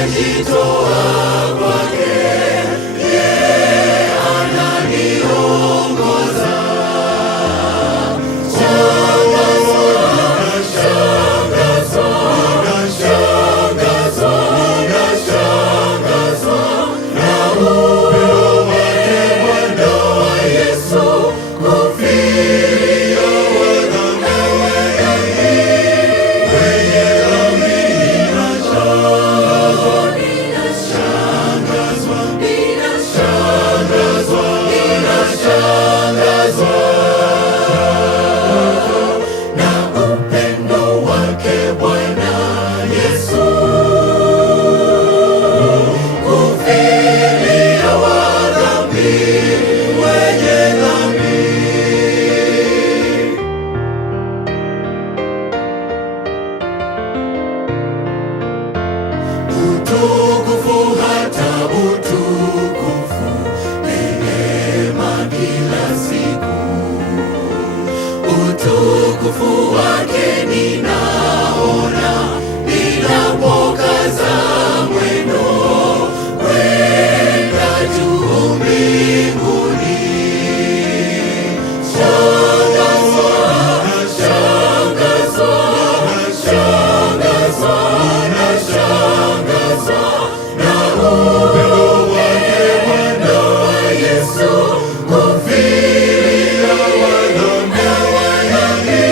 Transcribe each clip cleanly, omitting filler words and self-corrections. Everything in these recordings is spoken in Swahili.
nimejitoa kwake, yeye ananiongoza. Utukufu hata utukufu, neema kila siku. Utukufu wake ninaona, ninapokaza mwendo kwenda juu mbinguni. Shangazwa, shangazwa, shangazwa, nashangazwa na upendo wake Bwana Yesu, kufilia wadhambi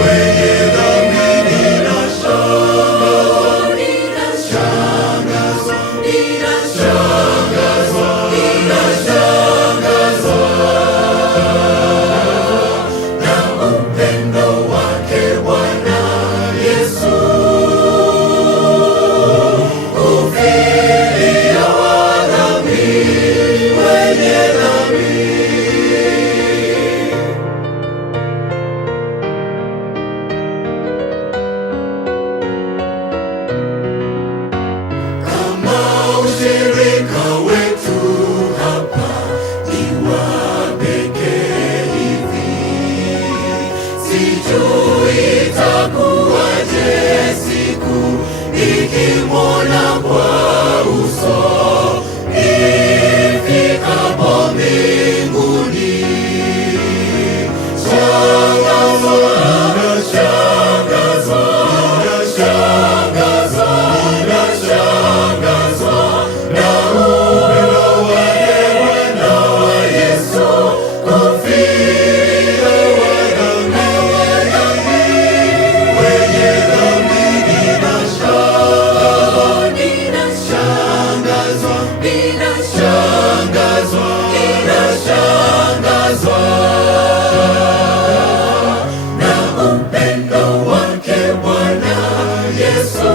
wenye dhambi. Ninashangazwa, ninashangazwa, ninashangazwa na upendo wake Bwana Yesu, kufilia wadhambi wenye dhambi. Kama ushirika wetu hapa ni wa pekee hivi, sijui itakuwaje siku nikimwona kwa uso nifikapo mbinguni. Shangazwa, nashangazwa, nashangazwa, nashangazwa na upendo wake Bwana Yesu, kufilia wadhambi wenye dhambi. Ninashangazwa, ninashangazwa, ninashangazwa na upendo wake Bwana Yesu.